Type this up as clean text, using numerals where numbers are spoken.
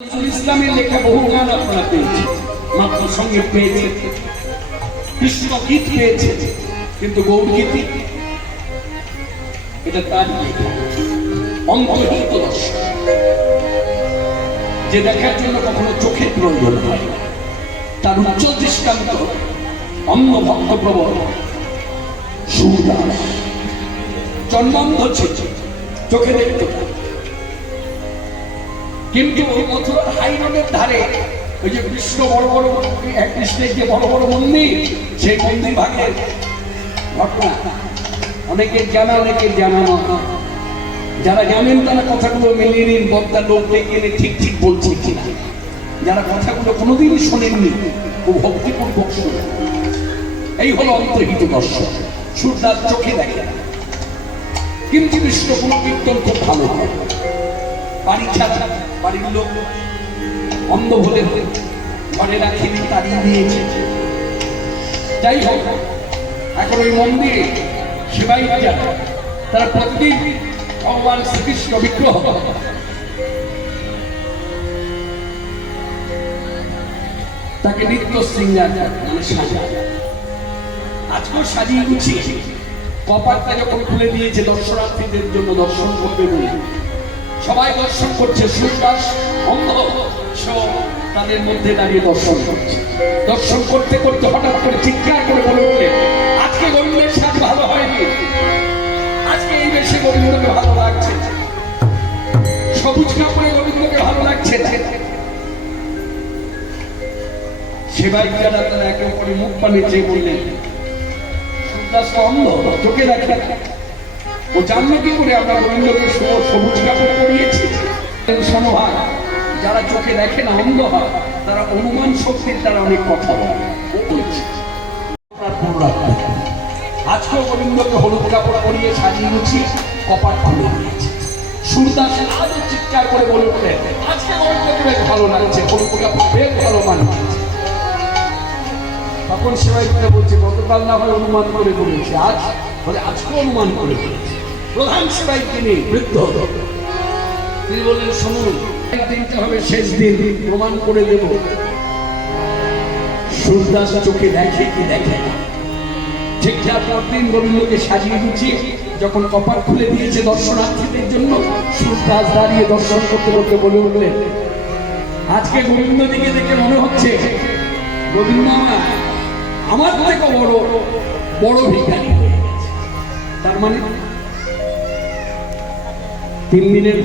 ইসলামের লেখা বহু গান আপনারা পেয়েছেন, মাত্র সঙ্গে পেয়েছেন, কৃষ্ণ গীত পেয়েছেন, কিন্তু গৌরগীতি এটা তার লেখা অন্তর্হিত দর্শন, যে দেখার জন্য কখনো চোখের প্রয়োজন হয় না। তার উজ্জ্বল দৃষ্টান্ত অন্য ভক্ত প্রবল সুরদাস, জন্মান্ধ ছিল, চোখে দেখতে কিন্তু মথুরার হাই রোডের ধারে ওই যে কৃষ্ণ বড় বড় কৃষ্ণের যে বড় বড় মন্দির, সেই মন্দির ভাগের ঘটনা অনেকের জানা, অনেকের জানা না। যারা জানেন তারা কথাগুলো মিলিয়ে নিন, বক্তা লোক ডেকে এনে ঠিক ঠিক বলছে কিনা। যারা কথাগুলো কোনোদিনই শোনেননি, খুব ভক্তিপূর্বক শুনে। এই হলো অন্তর্হিত দর্শন। সুরদাস চোখে দেখে না, কিন্তু কৃষ্ণ কোন কীর্তন খুব ভালো হয়। বাড়ি ছাড়া বাড়ির লোক অন্ধ বলে ঘরে রাখিনি, তাড়িয়ে দিয়েছে। যাই হোক, এখন ওই মন্দিরে সেবাই যায়, তারা প্রতিদিন ভগবান শ্রীকৃষ্ণ বিগ্রহ তাকে নিত্য শৃঙ্গার মানে সাজায়। আজকেও সাজিয়ে গুছিয়ে কপাটটা যখন খুলে দিয়েছে দর্শনার্থীদের জন্য দর্শন করবে বলে, সবাই দর্শন করছে। সুরদাস অন্ধ তাদের মধ্যে দাঁড়িয়ে দর্শন করছে। দর্শন করতে করতে হঠাৎ করে চিৎকার করে বলে উঠলেন, আজকে গোবিন্দের সাজ ভালো হয়নি, আজকে এই বেশে গোবিন্দকে ভালো লাগছে, সবুজ কাপড়ে গোবিন্দকে ভালো লাগছে। সেবাইকারা তারা একে অপরে মুখ পানে চেয়ে বললেন, সুরদাস অন্ধ, চোখে দেখে না, ও জানলো কি করে আমরা গোবিন্দকে সবুজ কাপড় পরিয়েছি? সমভাগ যারা চোখে দেখে না, অন্ধ হয়, তারা অনুমান শক্তির তারা অনেক কথা বলে। আজকেও গোবিন্দকে হলুদ কাপড় পরিয়ে সাজিয়ে গুছিয়ে কপাট খুলে দিয়েছে। সুরদাস আজও চিৎকার করে বলে উঠলেন, আজকে গোবিন্দকে বেশ ভালো লাগছে, হলুদ কাপড় বেশ ভালো মানছে। তখন সেবাইটা বলছে, গতকাল না হয় অনুমান করে বলেছে, আজ বলে আজকে অনুমান করে বলেছে। প্রধান সেবাই তিনি বৃদ্ধ, তিনি বললেন, শুনুন, দিনটা হবে শেষ দিন, প্রমাণ করে দেব সুরদাস চোখে দেখে কি দেখে না। ঠিক যার পরদিন গোবিন্দকে সাজিয়ে গুছিয়ে যখন কপাট খুলে দিয়েছে দর্শনার্থীদের জন্য, সুরদাস দাঁড়িয়ে দর্শন করতে করতে বলে উঠলেন, আজকে গোবিন্দ দিকে দেখে মনে হচ্ছে গোবিন্দ আমার থেকে বড় বড় ভিখারি হয়ে গেছে। তার মানে 3 দিনের